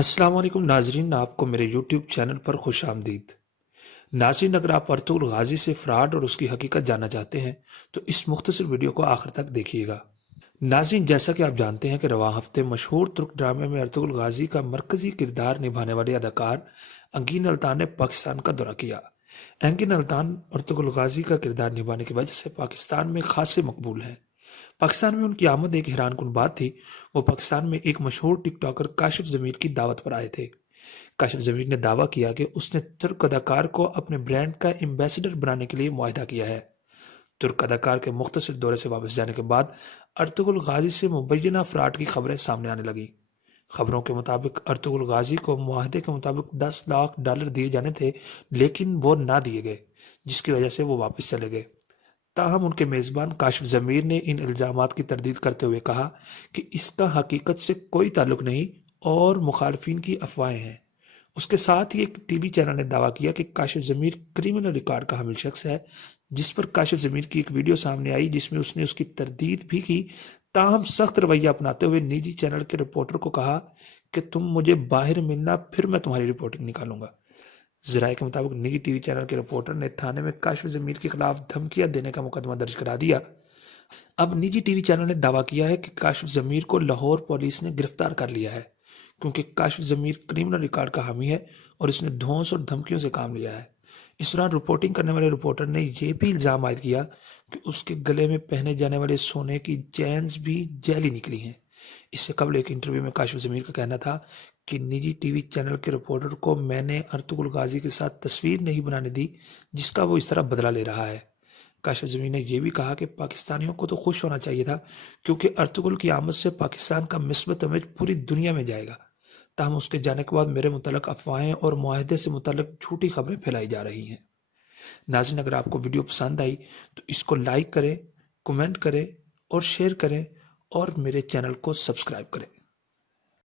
अस्सलाम वालेकुम नाजरीन, आपको मेरे यूट्यूब चैनल पर खुश आमदीद। नाज़रीन, अगर आप अर्तुगरुल गाजी से फ्रॉड और उसकी हकीकत जानना चाहते हैं तो इस मुख्तसर वीडियो को आखिर तक देखिएगा। नाज़रीन, जैसा कि आप जानते हैं कि रवां हफ्ते मशहूर तुर्क ड्रामे में अर्तुगरुल गाजी का मरकजी किरदार निभाने वाले अदाकार अंगीन अल्तान ने पाकिस्तान का दौरा किया। अंगीन अल्तान अर्तुगरुल गाजी का किरदार निभाने की वजह से पाकिस्तान में खासे मकबूल हैं। पाकिस्तान में उनकी आमद एक हैरानकुन बात थी। वो पाकिस्तान में एक मशहूर टिकटॉकर काशिफ ज़मीर की दावत पर आए थे। काशिफ ज़मीर ने दावा किया कि उसने तुर्क अदाकार को अपने ब्रांड का एम्बेसडर बनाने के लिए मुआहदा किया है। तुर्क अदाकार के मुख्तसर दौरे से वापस जाने के बाद अर्तुगरुल गाजी से मुबैना फ्रॉड की खबरें सामने आने लगी। खबरों के मुताबिक अर्तुगरुल गाजी को मुआहदे के मुताबिक $10 लाख दिए जाने थे, लेकिन वो ना दिए गए, जिसकी वजह से वो वापस चले गए। ताहम उनके मेज़बान काशिफ ज़मीर ने इन इल्ज़ामात की तरदीद करते हुए कहा कि इसका हकीकत से कोई ताल्लुक नहीं और मुखालफिन की अफवाहें हैं। उसके साथ ही एक टीवी चैनल ने दावा किया कि काशिफ ज़मीर क्रिमिनल रिकॉर्ड का हामिल शख्स है, जिस पर काशिफ ज़मीर की एक वीडियो सामने आई जिसमें उसने उसकी तरदीद भी की। ताहम सख्त रवैया अपनाते हुए निजी चैनल के रिपोर्टर को कहा कि तुम मुझे बाहर मिलना, फिर मैं तुम्हारी रिपोर्टिंग निकालूंगा। ज़राए के मुताबिक निजी टीवी चैनल के रिपोर्टर ने थाने में काशिफ ज़मीर के खिलाफ धमकियां देने का मुकदमा दर्ज करा दिया। अब निजी टीवी चैनल ने दावा किया है कि काशिफ ज़मीर को लाहौर पुलिस ने गिरफ्तार कर लिया है, क्योंकि काशिफ ज़मीर क्रिमिनल रिकॉर्ड का हामी है और इसने धौंस और धमकियों से काम लिया है। इस दौरान रिपोर्टिंग करने वाले रिपोर्टर ने यह भी इल्ज़ाम आयद किया कि उसके गले में पहने जाने वाले सोने की चेन्स भी जैली निकली हैं। इससे कबल एक इंटरव्यू में काशिफ ज़मीर का कहना था कि निजी टीवी चैनल के रिपोर्टर को मैंने अर्तुगरुल गाजी के साथ तस्वीर नहीं बनाने दी, जिसका वो इस तरह बदला ले रहा है। काशिफ ज़मीर ने यह भी कहा कि पाकिस्तानियों को तो खुश होना चाहिए था, क्योंकि अर्तुगरुल की आमद से पाकिस्तान का मिस्बत इमेज पूरी दुनिया में जाएगा। ताहम उसके जाने के बाद मेरे मुतल्लिक अफवाहें और मुआहदे से मुतल्लिक झूठी खबरें फैलाई जा रही हैं। नाज़रीन, अगर आपको वीडियो पसंद आई तो इसको लाइक करें, कमेंट करें और शेयर करें और मेरे चैनल को सब्सक्राइब करें।